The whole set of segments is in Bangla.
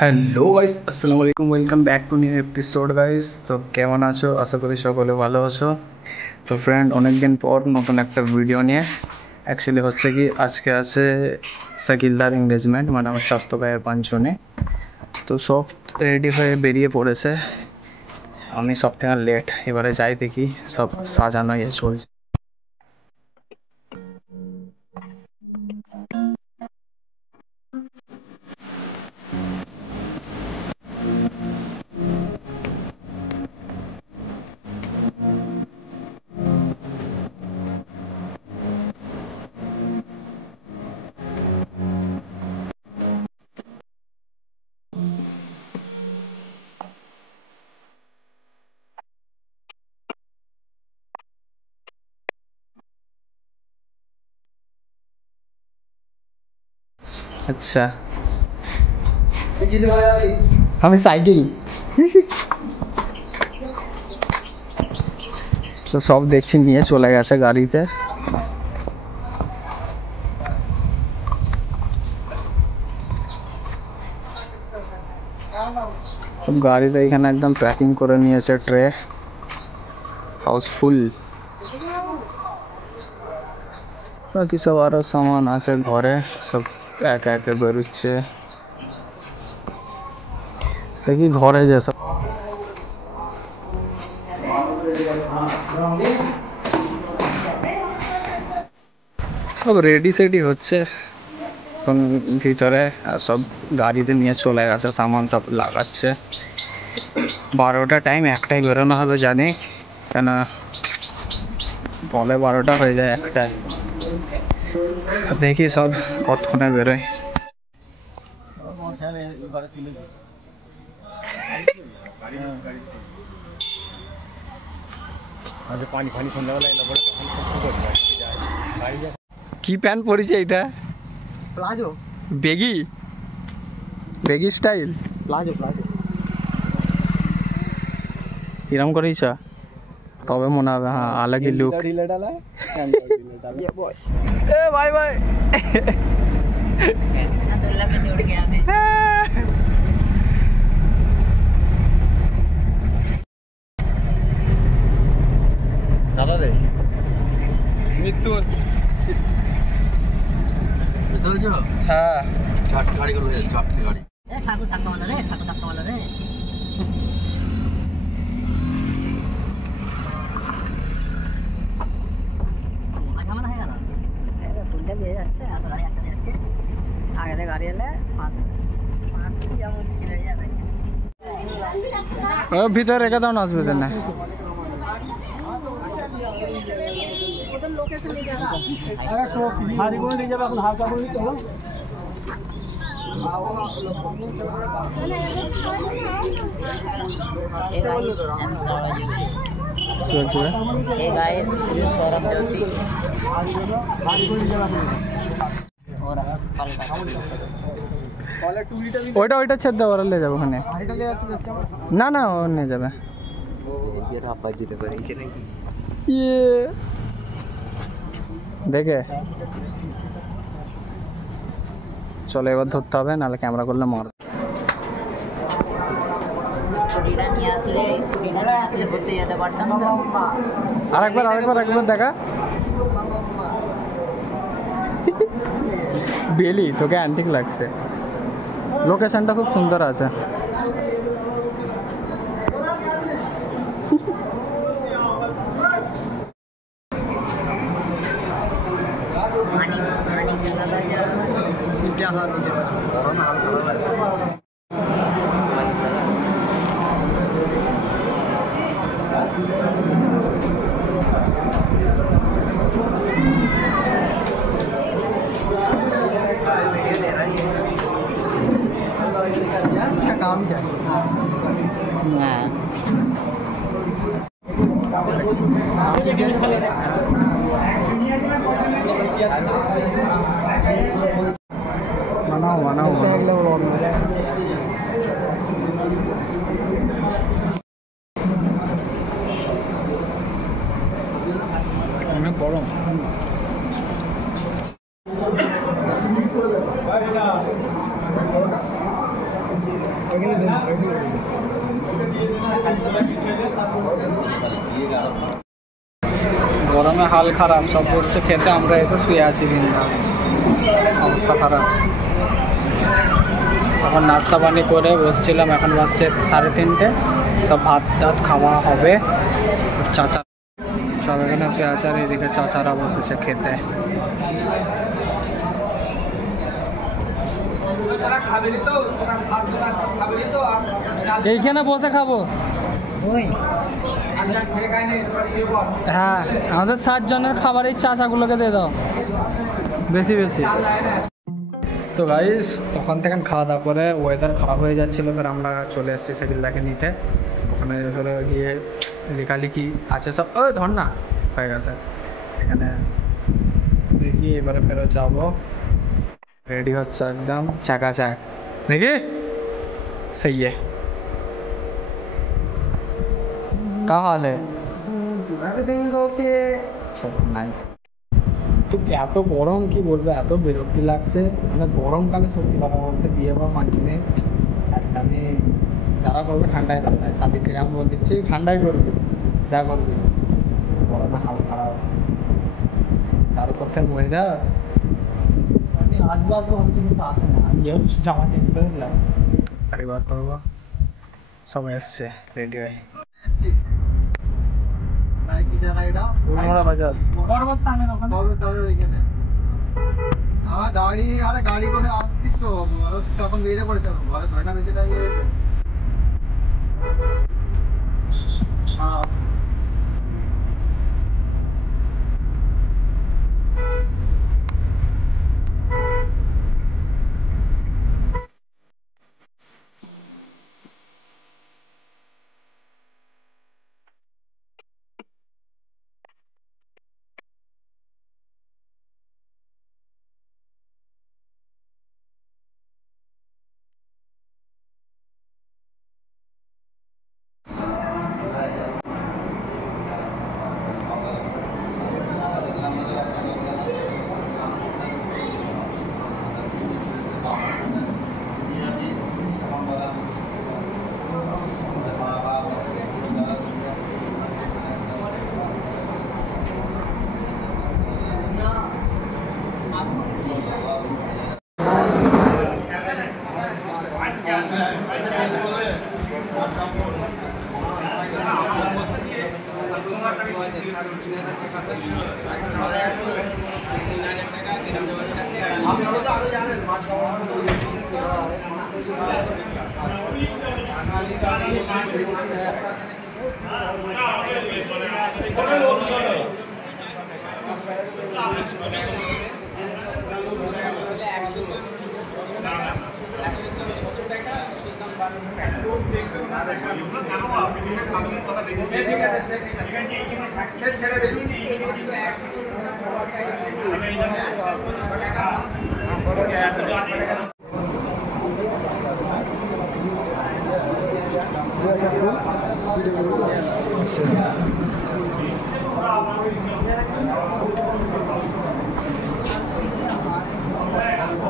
হ্যালো গাইস, আসসালামু আলাইকুম, welcome back to new episode guys. তো কেমন আছো? আশা করি সকলে ভালো আছো। তো ফ্রেন্ড, অনেকদিন পর নতুন একটা ভিডিও নিয়ে অ্যাকচুয়ালি হচ্ছে কি, আজকে আছে সাকিলদার এঙ্গেজমেন্ট, মানে আমার স্বাস্থ্য ভাইয়ের পাঁচজনে। তো সব রেডি হয়ে বেরিয়ে পড়েছে, আমি সব থেকে লেট। এবারে যাই দেখি, সব সাজানো ইয়ে চলছে। আচ্ছা, আমি সাইকেল। তো সব দেখছি নিয়ে চলে গেছে গাড়িতে। সব গাড়িতে এখানে একদম প্যাকিং করে নিয়েছে, ট্রে হাউসফুল। বাকি সব আরো সামান আছে ঘরে, সব একে একে বেরোচ্ছে। দেখি ঘরে যে সব রেডি সেডি হচ্ছে এখন ভিতরে, আর সব গাড়িতে নিয়ে চলে গেছে, সামান সব লাগাচ্ছে। 12টা টাইম, একটাই বেরোনো হবে জানি, কেন বলে 12টা হয়ে যায় একটাই। দেখি সব কতক্ষণে বেরোয়। কি প্যান্ট পরেছে এটা? Palazzo, baggy, baggy style palazzo. কিরম করেছ? তবে মনে হবে হ্যাঁ, আলাদা লুক। এ ভাই ভাই, দাদা রে মৃত্যুর হ্যাঁ, গাড়ি গুলো গাড়ি ঠাকুর থাকতে বলো রে, ঠাকুর থাকতে বলো রে। ভিতরে রেখে দাও না, আসবে না। ওইটা ওইটা ছেদ দাও, ওরা নিয়ে যাবো ওখানে। না না, ও নিয়ে যাবে। দেখে চলো, এবার ধরতে হবে, নাহলে ক্যামেরা করলে মর। আরেকবার আরেকবার একবার দেখা। বেলি, তোকে অ্যান্টিক লাগছে। লোকেশনটা খুব সুন্দর আছে। काम क्या बनाओ बनाओ অনেক গরম। গরমে হাল খারাপ, সব বসছে খেতে, আমরা এসে শুয়ে আছি বিন্দাস, অবস্থা খারাপ। এখন নাস্তা পানি করে বসছিলাম, এখন বাজছে 3:30, সব ভাত টাত খাওয়া হবে। চাচা সব এখানে শুয়ে আছে, আর এদিকে চাচারা বসেছে খেতে। এইখানে বসে খাবো। হ্যাঁ, আমাদের 7 জনের খাবার এই চাচাগুলোকে দিয়ে দাও বেশি বেশি। তো গাইস, ওখান থেকে খাওয়া দাওয়া করে ওয়েদার খারাপ হয়ে যাচ্ছিলো, ফের আমরা চলে এসেছি সাইকেলটাকে নিতে। ওখানে ফের গিয়ে লেখালেখি আছে সব, ওই ধর না হয়ে গেছে। এখানে দেখি এবারে ফেরত যাবো, রেডি হচ্ছে একদম চাকাচাক দেখি। सही है, क्या हाल है? Everything is okay. চলো নাইস। তো এত গরম কি বলবো, এত বিরক্তি লাগছে, মানে গরমকালে সত্যি কথা বলতে বিয়ে বা ফাংশনে একদমই যারা করবে ঠান্ডায় ঠান্ডায়, সাথে কিরাম বল দিচ্ছি ঠান্ডায় করবে, যা করবে গরমে হাল খারাপ। তার উপর থেকে ওয়েদার মানে আসবার হচ্ছে কিন্তু আসে না। ইয়ে জামা চেঞ্জ করে দিলাম, গাড়ি বার করবো, সবাই এসছে রেডি হয়ে। গাড়ি করে আসছিস তো, তখন বেরিয়ে পড়েছে ঘরে 6টা বেজে দাঁড়িয়ে।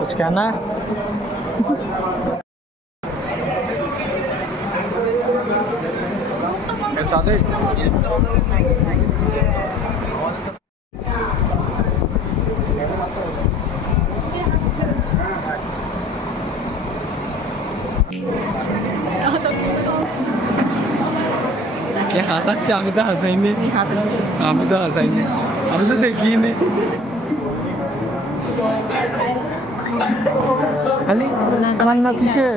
कुछ कहना है? ऐसा दे क्या হাসাচ্ছে? আমি তো হাসাইনি, আমি তো হাসাইনি, আমি তো দেখিনি খালি কান্না কিসের?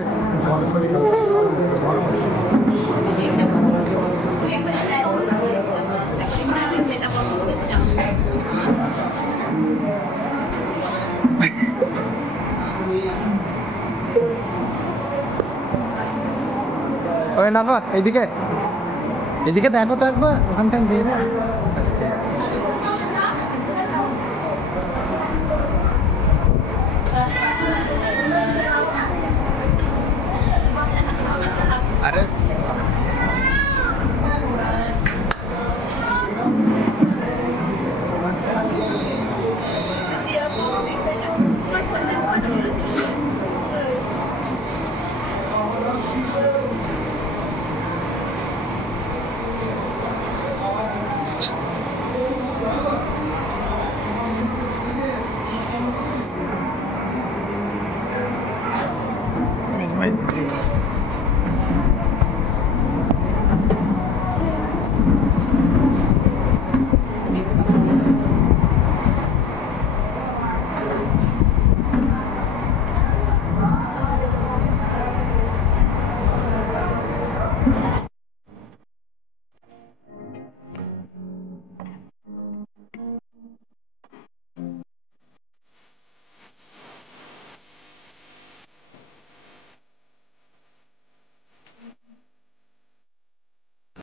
ওই না এইদিকে, এদিকে দেখো তো একবার, ওখান থেকে দিয়ে